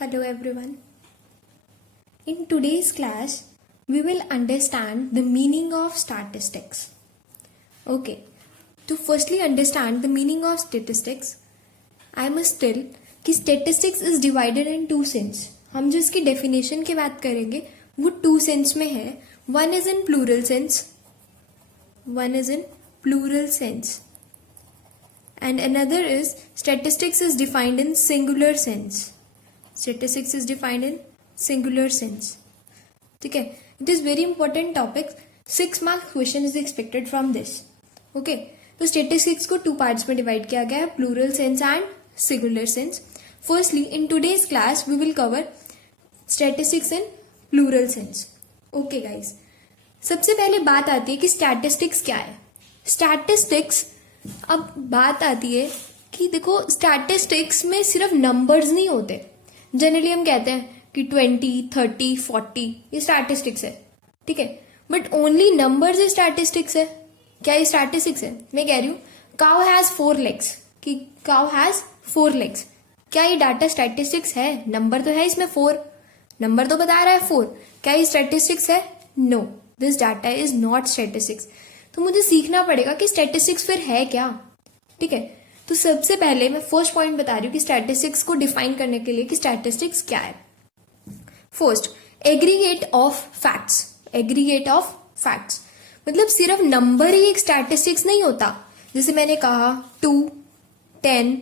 Hello everyone. In today's class, we will understand the meaning of statistics. Okay, to firstly understand the meaning of statistics, I must tell कि statistics is divided in two sense. हम जो इसकी definition की बात करेंगे वो two sense में है. One is in plural sense. And another is statistics is defined in singular sense. Statistics is defined in singular sense. ठीक है, it is very important topic. 6 mark question is expected from this. Okay, तो statistics को two parts में divide किया गया है, plural sense and singular sense. Firstly, in today's class we will cover statistics in plural sense. Okay guys, सबसे पहले बात आती है कि statistics क्या है. Statistics, अब बात आती है कि देखो statistics में सिर्फ numbers नहीं होते. जनरली हम कहते हैं कि 20, 30, 40 ये स्टैटिस्टिक्स है, ठीक है, बट ओनली नंबर्स ये स्टैटिस्टिक्स है. क्या ये स्टैटिस्टिक्स है? मैं कह रही हूँ काउ हैज 4 लेग्स, कि काउ हैज 4 लेग्स, क्या ये डाटा स्टैटिस्टिक्स है? नंबर तो है इसमें 4, नंबर तो बता रहा है 4, क्या ये स्टैटिस्टिक्स है? No, this data is not statistics. तो मुझे सीखना पड़ेगा कि स्टैटिस्टिक्स फिर है क्या. ठीक है, तो सबसे पहले मैं फर्स्ट पॉइंट बता रही हूँ कि स्टैटिस्टिक्स को डिफाइन करने के लिए कि स्टैटिस्टिक्स क्या है. First, aggregate of facts. Aggregate of facts मतलब सिर्फ नंबर ही एक स्टैटिस्टिक्स नहीं होता. जैसे मैंने कहा 2, 10,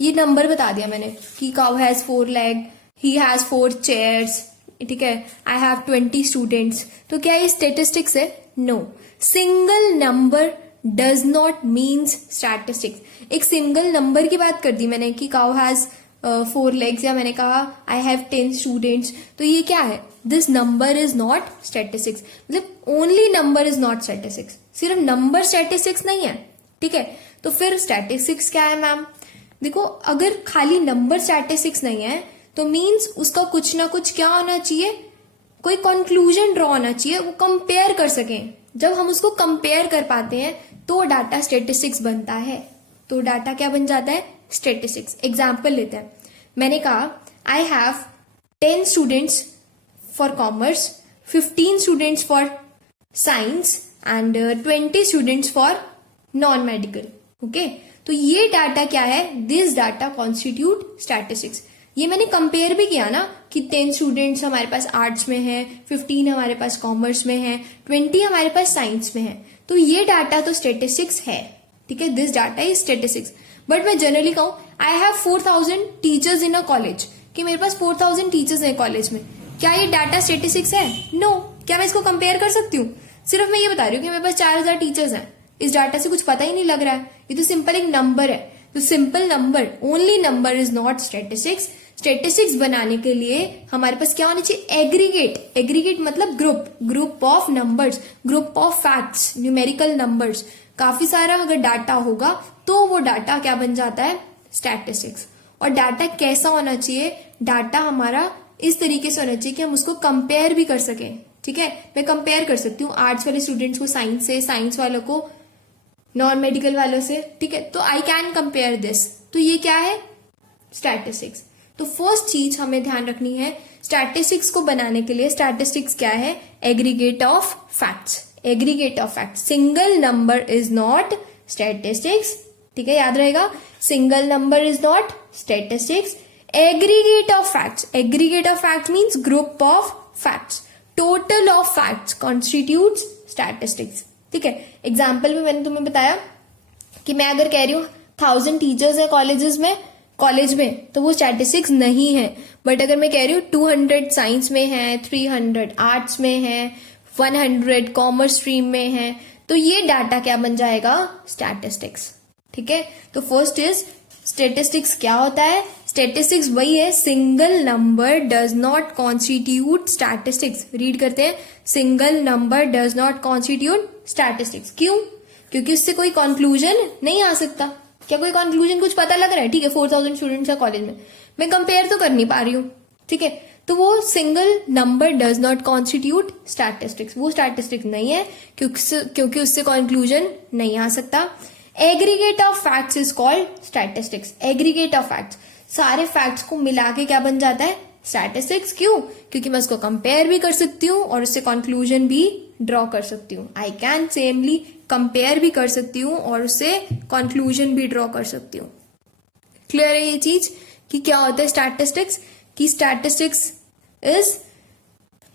ये नंबर बता दिया मैंने कि cow has 4 leg, he has 4 chairs, ठीक है, आई हैव 20 स्टूडेंट्स. तो क्या ये स्टैटिस्टिक्स है? No, single number does not means statistics. एक सिंगल नंबर की बात कर दी मैंने कि काउ हैज 4 लेग्स, या मैंने कहा आई हैव 10 स्टूडेंट्स, तो ये क्या है? This number is not statistics. मतलब only number is not statistics, सिर्फ नंबर स्टैटिस्टिक्स नहीं है. ठीक है, तो फिर स्टैटिस्टिक्स क्या है मैम? देखो, अगर खाली नंबर स्टैटिस्टिक्स नहीं है तो मीन्स उसका कुछ ना कुछ क्या होना चाहिए, कोई कंक्लूजन ड्रॉ होना चाहिए, वो कंपेयर कर सकें. जब हम उसको कंपेयर कर पाते हैं तो डाटा स्टैटिस्टिक्स बनता है. तो डाटा क्या बन जाता है? स्टैटिस्टिक्स. एग्जाम्पल लेते हैं. मैंने कहा I have 10 students for commerce, 15 students for science and 20 students for non medical. Okay, तो ये डाटा क्या है? This data constitute statistics. ये मैंने कंपेयर भी किया ना कि 10 स्टूडेंट्स हमारे पास आर्ट्स में है, 15 हमारे पास कॉमर्स में है, 20 हमारे पास साइंस में है. तो ये डाटा तो स्टैटिस्टिक्स है. ठीक है, this data is statistics. But मैं जनरली कहूं I have 4000 teachers in a college, कि मेरे पास 4000 टीचर्स हैं कॉलेज में, क्या ये डाटा स्टैटिस्टिक्स है? नो. क्या मैं इसको कंपेयर कर सकती हूँ? सिर्फ मैं ये बता रही हूँ कि मेरे पास 4000 टीचर्स हैं, इस डाटा से कुछ पता ही नहीं लग रहा है, ये तो सिंपल एक नंबर है. तो simple number, only number is not statistics. Statistics बनाने के लिए हमारे पास क्या होना चाहिए? एग्रीगेट. एग्रीगेट मतलब group of numbers, group of facts, numerical numbers. काफी सारा अगर डाटा होगा तो वो डाटा क्या बन जाता है? स्टैटिस्टिक्स. और डाटा कैसा होना चाहिए? डाटा हमारा इस तरीके से होना चाहिए कि हम उसको कंपेयर भी कर सकें. ठीक है, मैं कंपेयर कर सकती हूँ आर्ट्स वाले स्टूडेंट्स को साइंस से, साइंस वालों को नॉन मेडिकल वालों से. ठीक है, तो आई कैन कंपेयर दिस. तो ये क्या है? स्टैटिस्टिक्स. तो फर्स्ट चीज हमें ध्यान रखनी है, स्टैटिस्टिक्स को बनाने के लिए स्टैटिस्टिक्स क्या है? Aggregate of facts. Aggregate of facts. Single number is not statistics. ठीक है, याद रहेगा, single number is not statistics. Aggregate of facts. Aggregate of facts means group of facts. Total of facts constitutes statistics. ठीक है, example में मैंने तुम्हें बताया कि मैं अगर कह रही हूँ 1000 टीचर्स है कॉलेज में, तो वो स्टैटिस्टिक्स नहीं है. बट अगर मैं कह रही हूँ 200 साइंस में है, 300 आर्ट्स में है, 100 कॉमर्स स्ट्रीम में है, तो ये डाटा क्या बन जाएगा? स्टैटिस्टिक्स. ठीक है, तो फर्स्ट इज स्टैटिस्टिक्स क्या होता है? स्टैटिस्टिक्स वही है, single number does not constitute statistics. Read करते हैं, single number does not constitute statistics. क्यों? क्योंकि उससे कोई कंक्लूजन नहीं आ सकता. क्या कोई कंक्लूजन कुछ पता लग रहा है? ठीक है, 4000 स्टूडेंट्स है कॉलेज में, मैं कंपेयर तो कर नहीं पा रही हूँ. ठीक है, तो वो single number does not constitute statistics. वो स्टैटिस्टिक्स नहीं है क्योंकि उससे कंक्लूजन नहीं आ सकता. Aggregate of facts is called statistics. Aggregate of facts, सारे फैक्ट्स को मिला के क्या बन जाता है? स्टैटिस्टिक्स क्यों? क्योंकि मैं उसको कंपेयर भी कर सकती हूँ और उससे कंक्लूजन भी ड्रॉ कर सकती हूँ. आई कैन सेमली कंपेयर भी कर सकती हूँ और उससे कंक्लूजन भी ड्रॉ कर सकती हूँ. क्लियर है ये चीज कि क्या होता है स्टैटिस्टिक्स? कि statistics is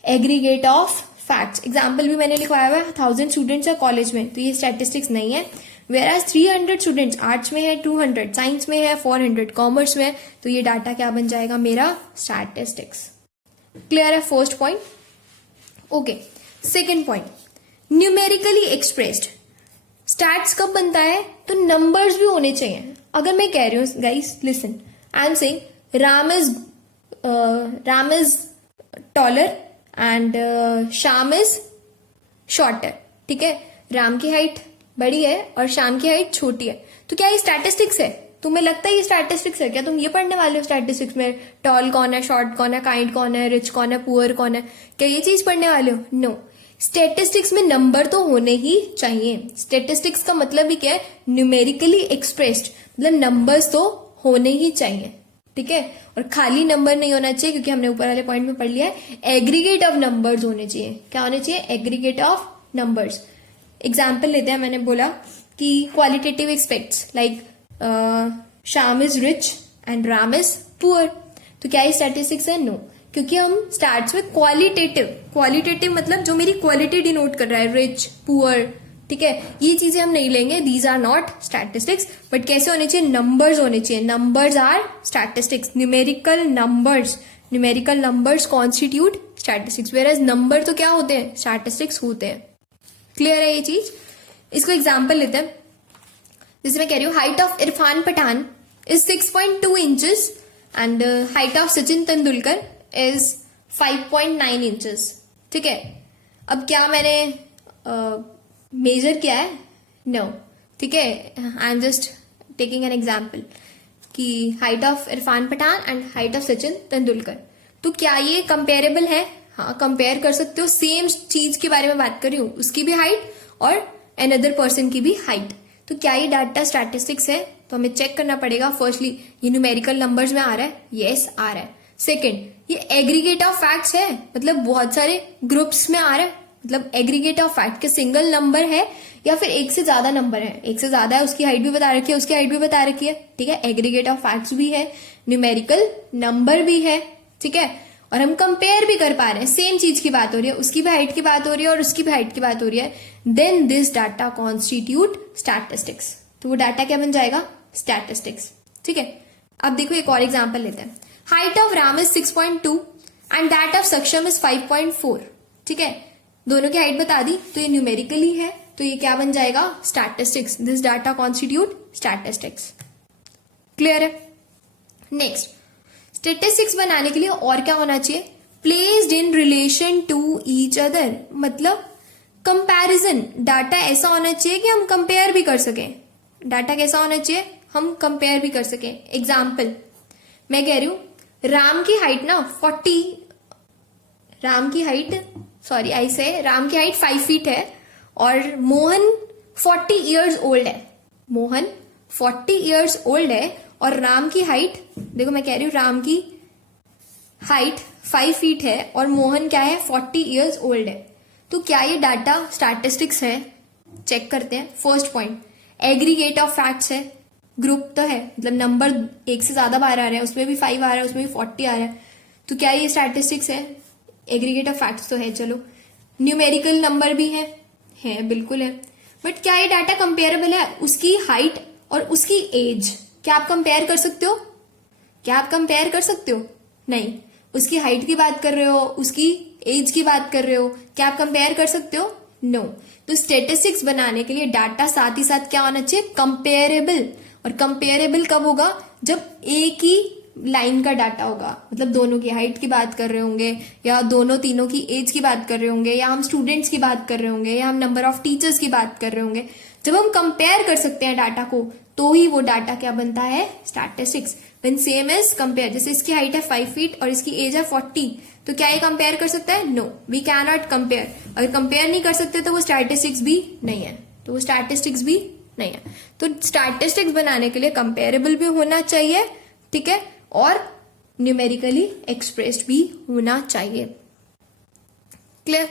aggregate of facts. Example भी मैंने लिखवाया हुआ है. 1000 स्टूडेंट्स है कॉलेज में, तो ये स्टैटिस्टिक्स नहीं है. वेराज 300 स्टूडेंट्स, आर्ट्स में है 200, साइंस में है 400, कॉमर्स में है, तो ये डाटा क्या बन जाएगा मेरा? स्टैटिस्टिक्स. क्लियर है first point? Okay. Second point, numerically expressed. Stats कब बनता है? तो नंबर्स भी होने चाहिए. अगर मैं कह रही हूँ guys listen, I am saying Ram is taller and Shyam is shorter. ठीक है, राम की हाइट बड़ी है और श्याम की हाइट छोटी है. तो क्या ये स्टैटिस्टिक्स है? तुम्हें लगता है ये स्टैटिस्टिक्स है क्या? तुम ये पढ़ने वाले हो स्टैटिस्टिक्स में टॉल कौन है, शॉर्ट कौन है, काइंड कौन है, रिच कौन है, पुअर कौन है? क्या ये चीज पढ़ने वाले हो? नो. स्टैटिस्टिक्स में नंबर तो होने ही चाहिए. स्टैटिस्टिक्स का मतलब ही क्या है? न्यूमेरिकली एक्सप्रेस्ड, मतलब नंबर्स तो होने ही चाहिए. ठीक है, और खाली नंबर नहीं होना चाहिए, क्योंकि हमने ऊपर वाले पॉइंट में पढ़ लिया है एग्रीगेट ऑफ नंबर्स होने चाहिए. क्या होने चाहिए? Aggregate of numbers. एग्जाम्पल लेते हैं. मैंने बोला कि qualitative aspects like Shyam is rich and Ram is poor. तो क्या ये स्टैटिस्टिक्स है? नो. क्योंकि हम स्टार्ट्स में क्वालिटेटिव मतलब जो मेरी क्वालिटी डिनोट कर रहा है, रिच, पुअर. ठीक है, ये चीजें हम नहीं लेंगे. These are not statistics. But कैसे होने चाहिए? नंबर्स होने चाहिए. Numbers are statistics. Numerical numbers constitute statistics. Whereas number तो क्या होते हैं? स्टैटिस्टिक्स होते हैं. क्लियर है ये चीज? इसको एग्जाम्पल लेते हैं. जैसे मैं कह रही हूँ height of Irfan Pathan is 6.2 inches and height of Sachin Tendulkar is 5.9 inches. ठीक है, अब क्या मैंने मेजर किया है? नो. ठीक है, I am just taking an example कि height of Irfan Pathan and height of Sachin Tendulkar. तो क्या ये कंपेरेबल है? हाँ, कंपेयर कर सकते हो. सेम चीज के बारे में बात कर रही हूँ, उसकी भी हाइट और अनदर पर्सन की भी हाइट. तो क्या ये डाटा स्टैटिस्टिक्स है? तो हमें चेक करना पड़ेगा. फर्स्टली, ये न्यूमेरिकल नंबर्स में आ रहा है? यस, आ रहा है. सेकंड, ये एग्रीगेट ऑफ फैक्ट्स है, मतलब बहुत सारे ग्रुप्स में आ रहा है. मतलब एग्रीगेट ऑफ फैक्ट के सिंगल नंबर है या फिर एक से ज्यादा नंबर है. एक से ज्यादा है, उसकी हाइट भी बता रखी है, उसकी हाइट भी बता रखी है. ठीक है, एग्रीगेट ऑफ फैक्ट्स भी है, न्यूमेरिकल नंबर भी है. ठीक है, और हम कंपेयर भी कर पा रहे हैं. सेम चीज की बात हो रही है, उसकी भी हाइट की बात हो रही है और उसकी भी हाइट की बात हो रही है. Then this data constitute statistics. तो वो डाटा क्या बन जाएगा? स्टैटिस्टिक्स. ठीक है, अब देखो एक और एग्जांपल लेते हैं. Height of Ram is 6.2 and that of सक्षम इज 5.4. ठीक है, दोनों की हाइट बता दी, तो ये न्यूमेरिकली है, तो ये क्या बन जाएगा? Statistics. This data constitute statistics. Clear है? नेक्स्ट, स्टैटिस्टिक्स बनाने के लिए और क्या होना चाहिए? Placed in relation to each other, मतलब कंपैरिजन. डाटा ऐसा होना चाहिए कि हम कंपेयर भी कर सकें. डाटा कैसा होना चाहिए? हम कंपेयर भी कर सकें. एग्जाम्पल मैं कह रही हूं राम की हाइट ना 5 फीट है और मोहन 40 इयर्स ओल्ड है. मोहन 40 इयर्स ओल्ड है और राम की हाइट, देखो मैं कह रही हूं राम की हाइट 5 फीट है और मोहन क्या है? 40 इयर्स ओल्ड है. तो क्या ये डाटा स्टैटिस्टिक्स है? चेक करते हैं. First point, aggregate of facts है. ग्रुप तो है, मतलब नंबर एक से ज्यादा बाहर आ रहे हैं, उसमें भी 5 आ रहा है, उसमें भी 40 आ रहा है. तो क्या ये स्टैटिस्टिक्स है? एग्रीगेट ऑफ फैक्ट्स तो है. चलो, न्यूमेरिकल नंबर भी है बिल्कुल है. बट क्या ये डाटा कंपेरेबल है? उसकी हाइट और उसकी एज, क्या आप कंपेयर कर सकते हो? नहीं. उसकी हाइट की बात कर रहे हो, उसकी एज की बात कर रहे हो, क्या आप कंपेयर कर सकते हो? नो. तो स्टैटिस्टिक्स बनाने के लिए डाटा साथ ही साथ क्या होना चाहिए? कंपेरेबल. और कंपेरेबल कब होगा? जब एक ही लाइन का डाटा होगा, मतलब दोनों की हाइट की बात कर रहे होंगे, या दोनों तीनों की एज की बात कर रहे होंगे, या हम स्टूडेंट्स की बात कर रहे होंगे, या हम नंबर ऑफ टीचर्स की बात कर रहे होंगे. जब हम कंपेयर कर सकते हैं डाटा को, तो ही वो डाटा क्या बनता है? Statistics. When same is compare, जैसे इसकी हाइट है 5 फीट और इसकी एज है 40, तो क्या ये कंपेयर कर सकता है? No, we can not compare. अगर कंपेयर नहीं कर सकते तो वो स्टैटिस्टिक्स भी नहीं है. तो स्टैटिस्टिक्स बनाने के लिए कंपेरेबल भी होना चाहिए. ठीक है, और न्यूमेरिकली एक्सप्रेस्ड भी होना चाहिए। क्लियर?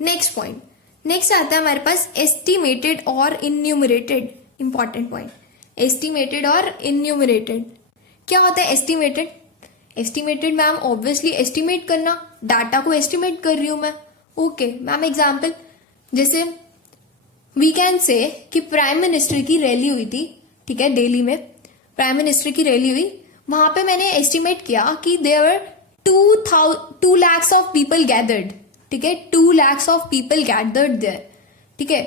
नेक्स्ट पॉइंट, नेक्स्ट आता है हमारे पास एस्टिमेटेड और इन्यूमरेटेड। इंपॉर्टेंट पॉइंट, एस्टिमेटेड और इन्यूमरेटेड। क्या होता है estimated? Estimated ma'am obviously estimate करना, डाटा को एस्टिमेट कर रही हूं मैं। ओके मैम, एग्जाम्पल जैसे वी कैन से कि प्राइम मिनिस्टर की रैली हुई थी, ठीक है, दिल्ली में प्राइम मिनिस्टर की रैली हुई। वहां पे मैंने एस्टिमेट किया कि there 2 lakhs of people gathered, ठीक है, 2 lakhs of people gathered there, ठीक है।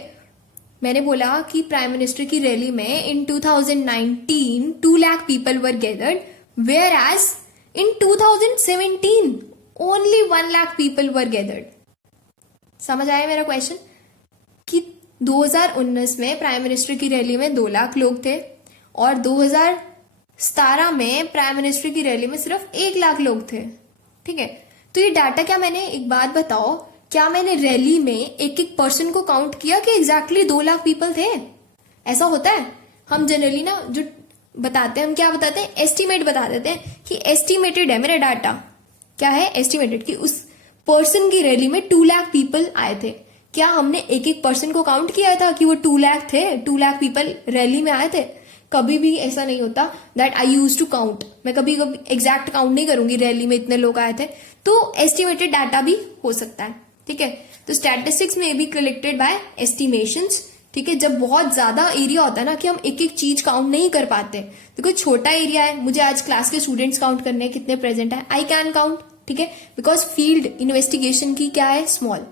मैंने बोला कि प्राइम मिनिस्टर की रैली में in 2019 2 lakh people were gathered, whereas in 2017 only 1 lakh people were gathered. समझ आया मेरा क्वेश्चन? कि 2019 में प्राइम मिनिस्टर की रैली में 2 लाख लोग थे और 2017 में प्राइम मिनिस्टर की रैली में सिर्फ 1 लाख लोग थे, ठीक है। तो ये डाटा, क्या मैंने एक बात बताओ, क्या मैंने रैली में एक एक पर्सन को काउंट किया कि एग्जैक्टली 2 लाख पीपल थे? ऐसा होता है? हम जनरली ना जो बताते हैं, हम क्या बताते हैं, एस्टिमेट बता देते हैं कि एस्टिमेटेड है मेरा डाटा। क्या है? एस्टिमेटेड, कि उस पर्सन की रैली में 2 लाख पीपल आए थे। क्या हमने एक एक पर्सन को काउंट किया था कि वो 2 लाख थे, 2 लाख पीपल रैली में आए थे? कभी भी ऐसा नहीं होता that I use to count. मैं कभी कभी एग्जैक्ट काउंट नहीं करूंगी रैली में इतने लोग आए थे। तो एस्टिमेटेड डाटा भी हो सकता है, ठीक है। तो स्टैटिस्टिक्स में बी कलेक्टेड बाय एस्टिमेशंस, ठीक है। जब बहुत ज्यादा एरिया होता है ना कि हम एक एक चीज काउंट नहीं कर पाते, देखो छोटा एरिया है, मुझे आज क्लास के स्टूडेंट्स काउंट करने हैं कितने प्रेजेंट है, आई कैन काउंट, ठीक है, बिकॉज फील्ड इन्वेस्टिगेशन की क्या है, स्मॉल,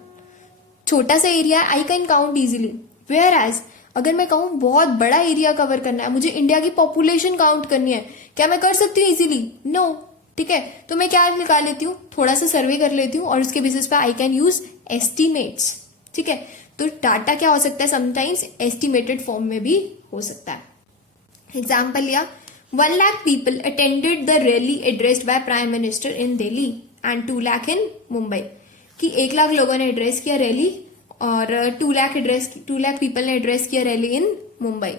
छोटा सा एरिया है, I can count easily. Whereas अगर मैं कहूं बहुत बड़ा एरिया कवर करना है, मुझे इंडिया की पॉपुलेशन काउंट करनी है, क्या मैं कर सकती हूँ इजिली? नो, ठीक है। तो मैं क्या निकाल लेती हूँ, थोड़ा सा सर्वे कर लेती हूँ और उसके बेसिस पे आई कैन यूज एस्टिमेट्स, ठीक है। तो डाटा क्या हो सकता है, समटाइम्स एस्टिमेटेड फॉर्म में भी हो सकता है। एग्जाम्पल लिया, 1 lakh people attended the rally addressed by Prime Minister in Delhi and 2 lakh in Mumbai। कि 1 लाख लोगों ने एड्रेस किया रैली और 2 लाख पीपल ने एड्रेस किया रैली इन मुंबई।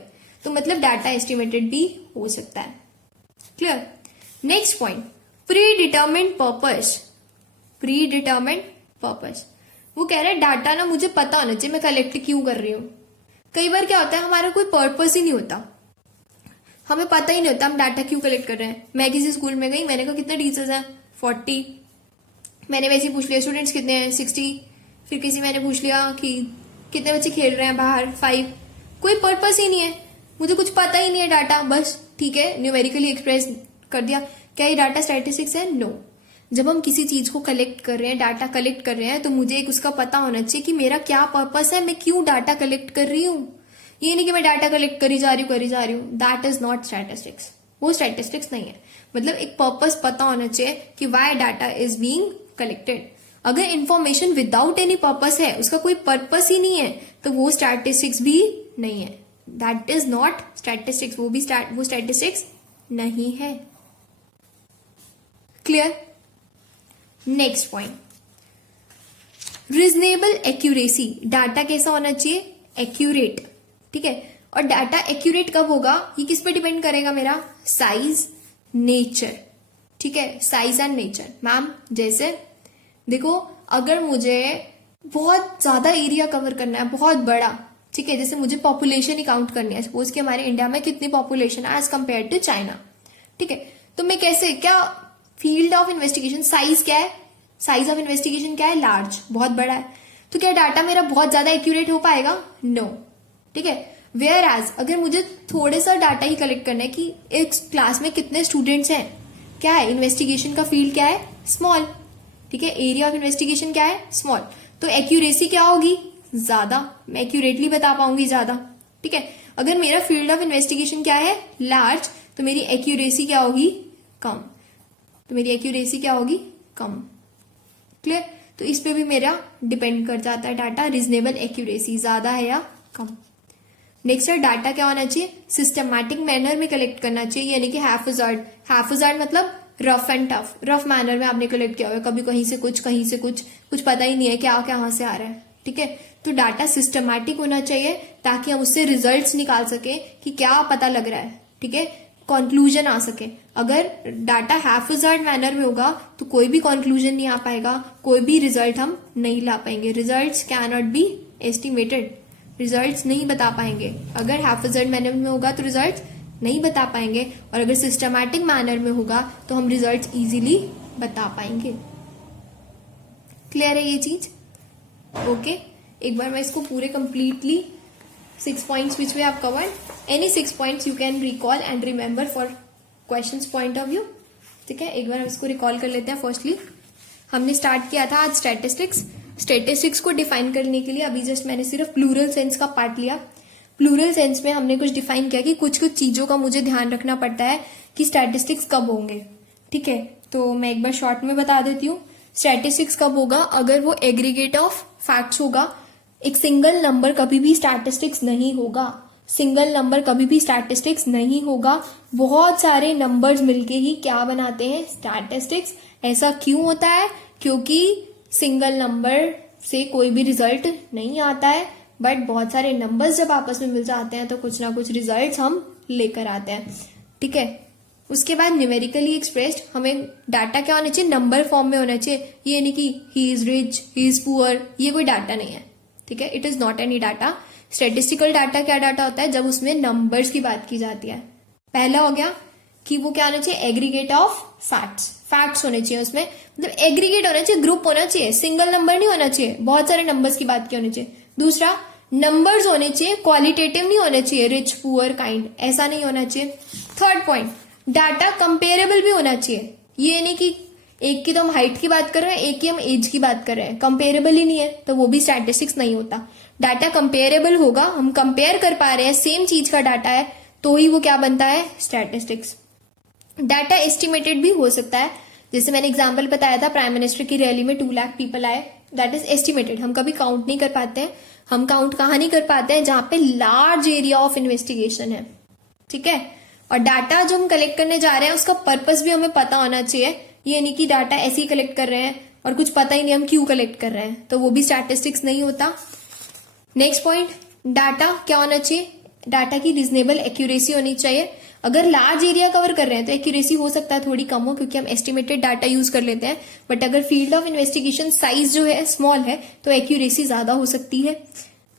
तो मतलब डाटा एस्टिमेटेड भी हो सकता है। Clear? Next point, pre determined purpose. Pre determined purpose, वो कह रहा है डाटा ना मुझे पता होना चाहिए मैं कलेक्ट क्यों कर रही हूं। कई बार क्या होता है, हमारा कोई पर्पस ही नहीं होता, हमें पता ही नहीं होता हम डाटा क्यों कलेक्ट कर रहे हैं। मैं किसी स्कूल में गई, मैंने कहा कितने टीचर्स हैं, 40, मैंने वैसे ही पूछ लिया स्टूडेंट्स कितने हैं, 60, फिर किसी मैंने पूछ लिया कि कितने बच्चे खेल रहे हैं बाहर, 5। कोई पर्पस ही नहीं है, मुझे कुछ पता ही नहीं है डाटा, बस ठीक है न्यूमेरिकली एक्सप्रेस कर दिया। क्या ये डाटा स्टैटिस्टिक्स है? नो। जब हम किसी चीज को कलेक्ट कर रहे हैं, डाटा कलेक्ट कर रहे हैं, तो मुझे एक उसका पता होना चाहिए कि मेरा क्या पर्पस है, मैं क्यों डाटा कलेक्ट कर रही हूँ। ये नहीं कि मैं डाटा कलेक्ट करी जा रही हूँ, दैट इज नॉट स्टैटिस्टिक्स, वो स्टैटिस्टिक्स नहीं है। मतलब एक पर्पस पता होना चाहिए कि why data is being collected. अगर इंफॉर्मेशन विदाउट एनी पर्पस है, उसका कोई पर्पस ही नहीं है, तो वो स्टैटिस्टिक्स भी नहीं है, दैट इज नॉट स्टैटिस्टिक्स, वो स्टैटिस्टिक्स नहीं है। Clear? Next point, reasonable accuracy. Data कैसा होना चाहिए? एक्यूरेट, ठीक है। और डाटा एक्यूरेट कब होगा, ये किस पे डिपेंड करेगा, मेरा साइज, नेचर, ठीक है, साइज एंड नेचर। मैम जैसे देखो, अगर मुझे बहुत ज्यादा एरिया कवर करना है, बहुत बड़ा, ठीक है, जैसे मुझे पॉपुलेशन ही काउंट करनी है, सपोज कि हमारे इंडिया में कितनी पॉपुलेशन है एज कंपेयर टू चाइना, ठीक है, तो मैं कैसे, क्या फील्ड ऑफ इन्वेस्टिगेशन, साइज क्या है, साइज ऑफ इन्वेस्टिगेशन क्या है, लार्ज, बहुत बड़ा है, तो क्या डाटा मेरा बहुत ज्यादा एक्यूरेट हो पाएगा? नो, ठीक है। वेयर एज अगर मुझे थोड़े सा डाटा ही कलेक्ट करना है कि एक क्लास में कितने स्टूडेंट्स हैं, क्या है, इन्वेस्टिगेशन का फील्ड क्या है, स्मॉल, ठीक है, एरिया ऑफ इन्वेस्टिगेशन क्या है, स्मॉल, तो एक्यूरेसी क्या होगी, ज्यादा, मैं एक्यूरेटली बता पाऊंगी ज्यादा, ठीक है। अगर मेरा फील्ड ऑफ इन्वेस्टिगेशन क्या है, लार्ज, तो मेरी एक्यूरेसी क्या होगी, कम, तो मेरी एक्यूरेसी क्या होगी, कम। क्लियर? तो इस पे भी मेरा डिपेंड कर जाता है डाटा, रीजनेबल एक्यूरेसी ज्यादा है या कम। नेक्स्ट है, डाटा क्या होना चाहिए, सिस्टमैटिक मैनर में कलेक्ट करना चाहिए, यानी कि हैफजार्ड मतलब rough and tough, rough manner में आपने कलेक्ट किया हुआ है, कभी कहीं से कुछ पता ही नहीं है क्या कहां से आ रहा है, ठीक है। तो डाटा सिस्टमैटिक होना चाहिए ताकि हम उससे रिजल्ट्स निकाल सके कि क्या पता लग रहा है, ठीक है, कंक्लूजन आ सके। अगर डाटा हैफिजर्ड मैनर में होगा तो कोई भी कंक्लूजन नहीं आ पाएगा, कोई भी रिजल्ट हम नहीं ला पाएंगे। Results can not be estimated, results नहीं बता पाएंगे। अगर हैफिजर्ड मैनर में होगा तो रिजल्ट्स नहीं बता पाएंगे, और अगर सिस्टमैटिक मैनर में होगा तो हम रिजल्ट्स इजीली बता पाएंगे। क्लियर है ये चीज? ओके, एक बार मैं इसको पूरे completely 6 points which we have covered, any 6 points you can recall and remember for questions point of view। ठीक है, एक बार हम इसको रिकॉल कर लेते हैं। फर्स्टली हमने स्टार्ट किया था आज स्टैटिस्टिक्स। स्टैटिस्टिक्स को डिफाइन करने के लिए अभी जस्ट मैंने सिर्फ प्लूरल सेंस का पार्ट लिया। प्लूरल सेंस में हमने कुछ डिफाइन किया कि कुछ कुछ चीजों का मुझे ध्यान रखना पड़ता है कि स्टैटिस्टिक्स कब होंगे। ठीक है, तो मैं एक बार शॉर्ट में बता देती हूँ। स्टैटिस्टिक्स कब होगा? अगर वो एग्रीगेट ऑफ फैक्ट्स होगा। एक सिंगल नंबर कभी भी स्टैटिस्टिक्स नहीं होगा, सिंगल नंबर कभी भी स्टैटिस्टिक्स नहीं होगा। बहुत सारे नंबर्स मिलके ही क्या बनाते हैं? स्टैटिस्टिक्स। ऐसा क्यों होता है? क्योंकि सिंगल नंबर से कोई भी रिजल्ट नहीं आता है, बट बहुत सारे नंबर्स जब आपस में मिल जाते हैं तो कुछ ना कुछ रिजल्ट्स हम लेकर आते हैं। ठीक है, उसके बाद न्यूमेरिकली एक्सप्रेस्ड हमें डाटा क्या होना चाहिए? नंबर फॉर्म में होना चाहिए। ये नहीं कि he is rich, he is poor, ये कोई डाटा नहीं है। ठीक है, it is not any data. Statistical data क्या डाटा होता है? जब उसमें नंबर्स की बात की जाती है। पहला हो गया कि वो क्या होना चाहिए? Aggregate of facts. फैक्ट्स होने चाहिए उसमें, मतलब एग्रीगेट होना चाहिए, ग्रुप होना चाहिए, सिंगल नंबर नहीं होना चाहिए, बहुत सारे नंबर्स की बात की होनी चाहिए। दूसरा, नंबर्स होने चाहिए, क्वालिटेटिव नहीं होने चाहिए, रिच पुअर काइंड, ऐसा नहीं होना चाहिए। थर्ड पॉइंट, डाटा कंपेरेबल भी होना चाहिए। ये नहीं कि एक की तो हम हाइट की बात कर रहे हैं, एक की हम एज की बात कर रहे हैं, कंपेरेबल ही नहीं है तो वो भी स्टैटिस्टिक्स नहीं होता। डाटा कंपेरेबल होगा, हम कंपेयर कर पा रहे हैं, सेम चीज का डाटा है, तो ही वो क्या बनता है? स्टैटिस्टिक्स। डाटा एस्टिमेटेड भी हो सकता है, जैसे मैंने एग्जाम्पल बताया था, प्राइम मिनिस्टर की रैली में 2 लाख पीपल आए, दैट इज एस्टिमेटेड। हम कभी काउंट नहीं कर पाते हैं। हम काउंट कहाँ नहीं कर पाते हैं? जहां पे लार्ज एरिया ऑफ इन्वेस्टिगेशन है। ठीक है, और डाटा जो हम कलेक्ट करने जा रहे हैं उसका पर्पस भी हमें पता होना चाहिए। ये नहीं कि डाटा ऐसे ही कलेक्ट कर रहे हैं और कुछ पता ही नहीं हम क्यों कलेक्ट कर रहे हैं, तो वो भी स्टैटिस्टिक्स नहीं होता। नेक्स्ट पॉइंट, डाटा क्या होना चाहिए? डाटा की रीजनेबल एक्यूरेसी होनी चाहिए। अगर लार्ज एरिया कवर कर रहे हैं तो एक्यूरेसी हो सकता है थोड़ी कम हो, क्योंकि हम एस्टिमेटेड डाटा यूज कर लेते हैं, बट अगर फील्ड ऑफ इन्वेस्टिगेशन साइज जो है स्मॉल है तो एक्यूरेसी ज्यादा हो सकती है।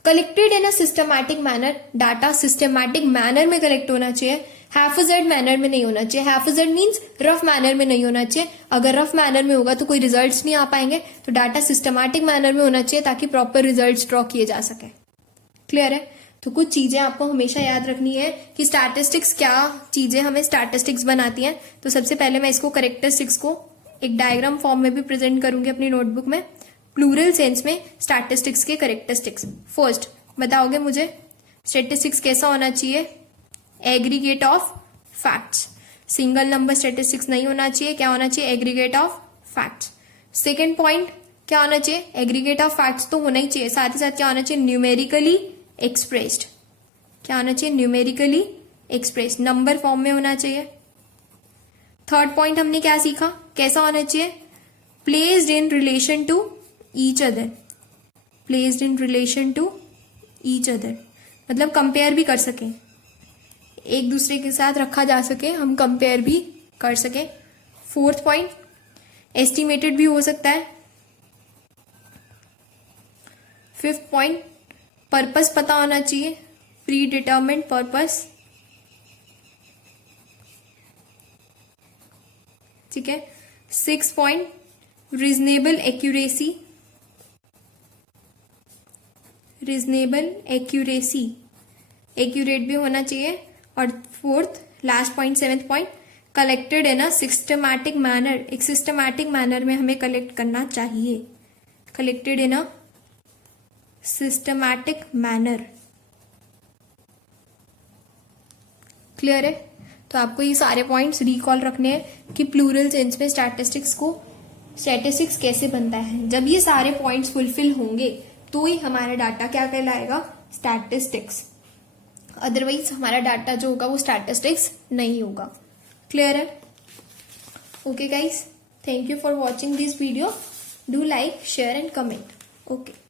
Collected in a systematic manner, data systematic manner में कलेक्ट होना चाहिए, हैफिजर्ड मैनर में नहीं होना चाहिए। हैफिजर्ड मींस रफ मैनर में नहीं होना चाहिए। अगर रफ मैनर में होगा तो कोई रिजल्ट्स नहीं आ पाएंगे, तो डाटा सिस्टमैटिक मैनर में होना चाहिए ताकि प्रॉपर रिजल्ट्स ड्रॉ किए जा सके। क्लियर है? तो कुछ चीजें आपको हमेशा याद रखनी है कि स्टैटिस्टिक्स क्या चीजें हमें स्टैटिस्टिक्स बनाती हैं। तो सबसे पहले मैं इसको करेक्टरिस्टिक्स को एक डायग्राम फॉर्म में भी प्रेजेंट करूंगी अपनी नोटबुक में। प्लूरल सेंस में स्टैटिस्टिक्स के करेक्टरिस्टिक्स। फर्स्ट बताओगे मुझे स्टैटिस्टिक्स कैसा होना चाहिए? Aggregate of facts. Single number statistics नहीं होना चाहिए, क्या होना चाहिए? Aggregate of facts. Second point क्या होना चाहिए? एग्रीगेट ऑफ फैक्ट्स तो होना ही चाहिए, साथ ही साथ क्या होना चाहिए? Numerically expressed. क्या होना चाहिए? न्यूमेरिकली एक्सप्रेस्ड, नंबर फॉर्म में होना चाहिए। थर्ड पॉइंट हमने क्या सीखा? कैसा होना चाहिए? Placed in relation to each other. Placed in relation to each other मतलब कंपेयर भी कर सके, एक दूसरे के साथ रखा जा सके, हम कंपेयर भी कर सके। फोर्थ पॉइंट, एस्टिमेटेड भी हो सकता है। फिफ्थ पॉइंट, पर्पस पता होना चाहिए, प्री डिटर्मिन्ड पर्पस। ठीक है। Six point, reasonable accuracy. Reasonable accuracy, accurate भी होना चाहिए। और fourth last point, seventh point, collected in a systematic manner. एक सिस्टमैटिक मैनर में हमें कलेक्ट करना चाहिए। Collected in a systematic manner. Clear है? तो आपको ये सारे पॉइंट्स रिकॉल रखने हैं कि प्लूरल सेंस में स्टैटिस्टिक्स कैसे बनता है। जब ये सारे पॉइंट्स फुलफिल होंगे तो ही हमारा डाटा क्या कहलाएगा? स्टैटिस्टिक्स। अदरवाइज हमारा डाटा जो होगा वो स्टैटिस्टिक्स नहीं होगा। क्लियर है? Okay guys, thank you for watching this video. Do like, share and comment. Okay.